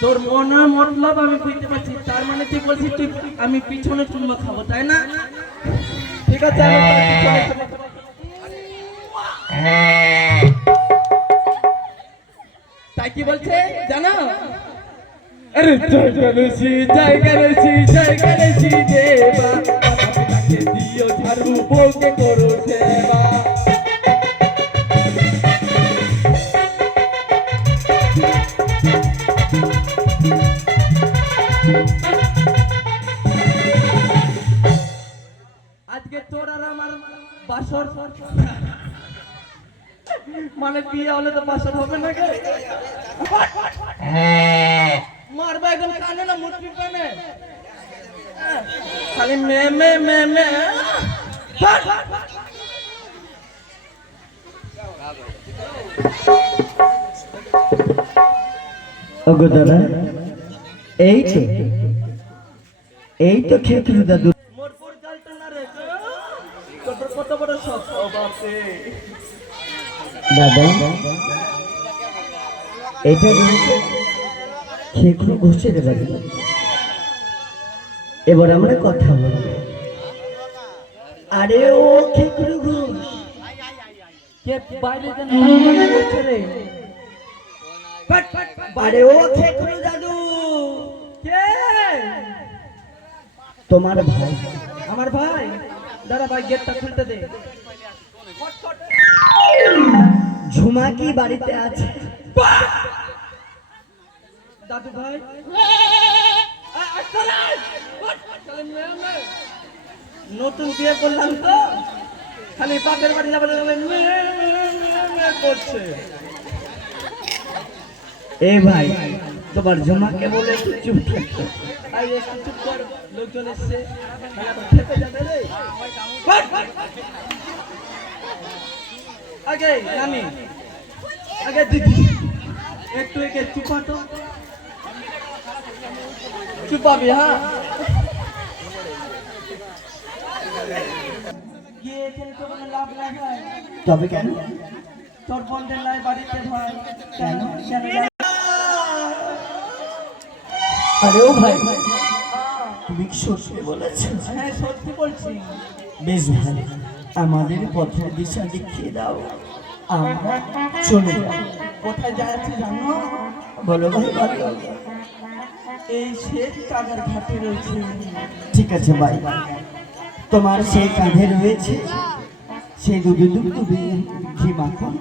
তোর মনে মতলব আমি বুঝতে পারছি, তার মানে তুই বলছিস তুই আমি পিছনে চুম্মা খাবো, তাই না? ঠিক আছে, আমি তোর পিছনে চুম্মা খাবো। তাই কি বলছে জানো? আরে জয় গণেশী জয় গণেশী জয় গণেশী দেবা, তাকে দিও ঝাড়ু বউকে করো সেবা। আজকে তোর আর আমার বাসর, মানে বিয়ে হলে তো বাসর হবে না কে? মারবা একদম কানে না মুটকি কানে, খালি মে মে মে মে। ওগো দাদা, এই তো ক্ষেত্রে দাদু। মোরপুর জালটা না রে, তোর কত বড় শখ বাপরে। দাদা এটা রয়েছে খেখরু ঘষে দেবে। এবার আমরা কথা বলব। আরে ও খেখরু ঘোষ, কে বাইরে যেন করছে রে? আরে ও খেখরু দাদু, কে? তোমার ভাই। আমার ভাই? দাদা ভাই গেটটা খুলতে দে। ঝুমা কি বাড়িতে আছে? দাদু ভাই নতুন বিয়ে করলাম তো, খালি বাপের বাড়ি যাবে করছে। এ ভাই, তোমার ঝুমাকে বলে একটু চুপ থাকতো। আরে একটু চুপ কর, লোকজন এসছে, খেতে যাবে রে। আগে নানি, আগে দিদি, একটু একে চুপাতো, চুপাবি হ্যাঁ। গিয়ে এখানে তো কোনো লাভ না ভাই। তবে কেন? তোর বন্ধের লাই বাড়িতে ভাই। কেন কেন? আরে ও ভাই, তুমি কি সত্যি বলেছো? হ্যাঁ সত্যি বলছি। বেশ ভালো, আমাদের পথের দিশা দেখিয়ে দাও, আমরা চলে যাব। কোথায় যাচ্ছি জানো? বলো ভাই বলো। এই শেখ কাকার ঘাটে রয়েছে। ঠিক আছে ভাই, তোমার সেই কাঁধে রয়েছে সেই দুধ ঘি মাখন,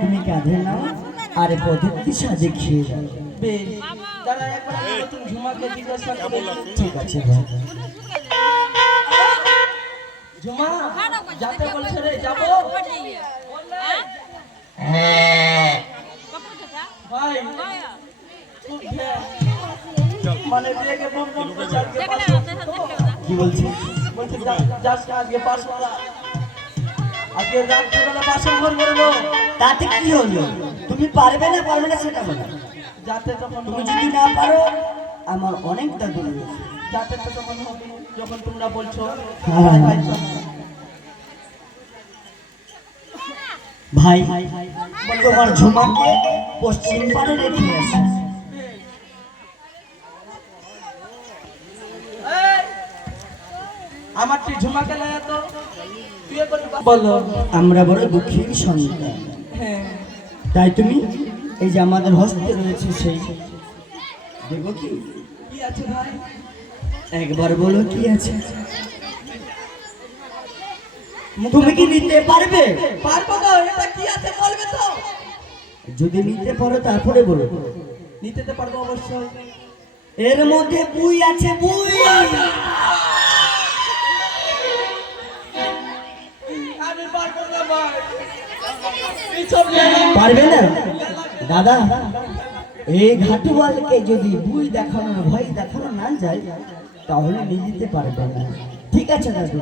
তুমি কাঁধে নাও আর পথের দিশা দেখিয়ে দাও। বেশ, তারা একবার আমি নতুন ঝুমাকে জিজ্ঞাসা করে। ঠিক আছে ভাই। ঝুমা যাতে বলছে রে, যাবো ভাই। খুব ধ্যান, মানে বিয়েকে বুম বুম করছে, আজকে কি বলছে? বলছে যাস আজকে পাঁচবেলা, আজকে রাত্রিবেলা বাসন ঘর করবো। তাতে কি হলো? তুমি পারবে না পারবে না সেটা বলো। যাতে তখন তুমি যদি না পারো, আমার অনেক দাদু রয়েছে। যাতে তো তখন হবে যখন তোমরা বলছো। হ্যাঁ। ভাই, তোমার ঝুমাকে পশ্চিম পারে রেখে আসি। আমার তুই ঝুমাকে লায়া তো বিয়ে করবি বলো। আমরা বড় দুঃখীর সন্তান, হ্যাঁ তাই তুমি এই যে আমাদের হস্তে রয়েছে সেই দেবো কি? কি আছে ভাই? একবার বলো কি আছে? তুমি কি নিতে পারবে? পারবো তো, এটা কি আছে বলবে তো। যদি নিতে পারো তারপরে বলো। নিতে তো পারবো অবশ্যই। এর মধ্যে বুই আছে, বুই। আমি পারবো না ভাই। পারবে না দাদা? এই ঘাটুয়ালকে যদি বুই দেখানোর ভয় দেখানো না যায়, তাহলে নিয়ে যেতে পারবে না। ঠিক আছে দাদু,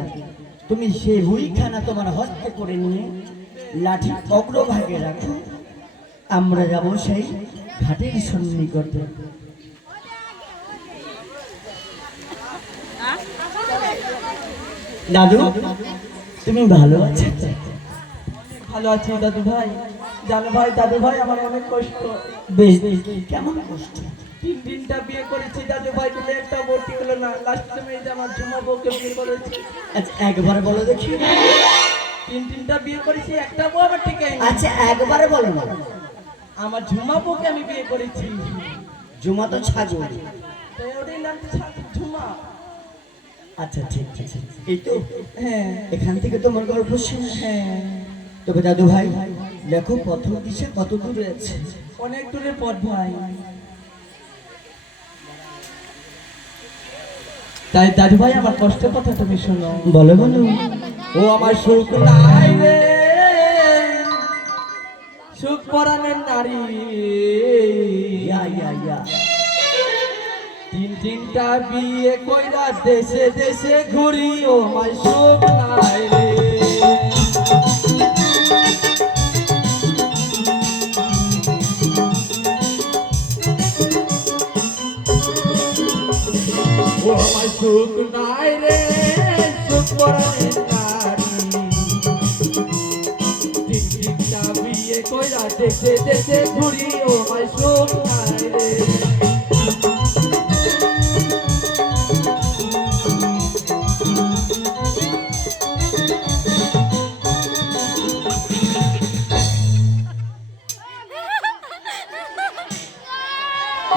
তুমি সেই বুইখানা তোমার হস্তে করে নিয়ে লাঠি অগ্রভাগে রাখো, আমরা যাব সেই ঘাটের সন্নিকটে। দাদু, তুমি ভালো আছো? ভালো আছি দাদু ভাই। জানো ভাই দাদু ভাই আমার অনেক কষ্ট। বেশ বেশ বেশ, কেমন কষ্ট? তিনটা বিয়ে করেছি দাদু ভাই, কিন্তু একটা ভর্তি হলো না। লাস্ট টাইমে আমার ঝুমা বউকে বিয়ে করেছি। আচ্ছা একবার বলো দেখি। তিনটা বিয়ে করেছি, একটা বউ আমার ঠিক আছে। আচ্ছা একবারে বলো না। আমার ঝুমা বউকে আমি বিয়ে করেছি। জুমা তো ছাগল। তাই ওটাই নাম ঝুমা। আচ্ছা ঠিক আছে, এই তো হ্যাঁ এখান থেকে তোমার গল্প শেষ। হ্যাঁ, তবে দাদু ভাই দেখো পথ দিশে কত দূরে আছে। অনেক দূরের পথ ভাই। তাই দাদু ভাই আমার কষ্টের কথা তুমি শোনো। বলো বলো। ও আমার সুখ নাই রে, সুখ পরাণের নারী। ইয়া ইয়া ইয়া। তিনটা বিয়ে কইরা দেশে দেশে ঘুরি, ও আমার সুখ নাই রে। ও আমার সুখ নাই রে, সুখ পরাণের নারী। তিনটা বিয়ে কইরা দেশে দেশে ঘুরি, ও আমার সুখ নাই রে।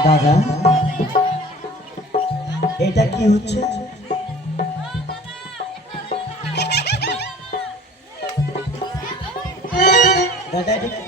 দাদা এটা কি হচ্ছে? দাদা এটা কি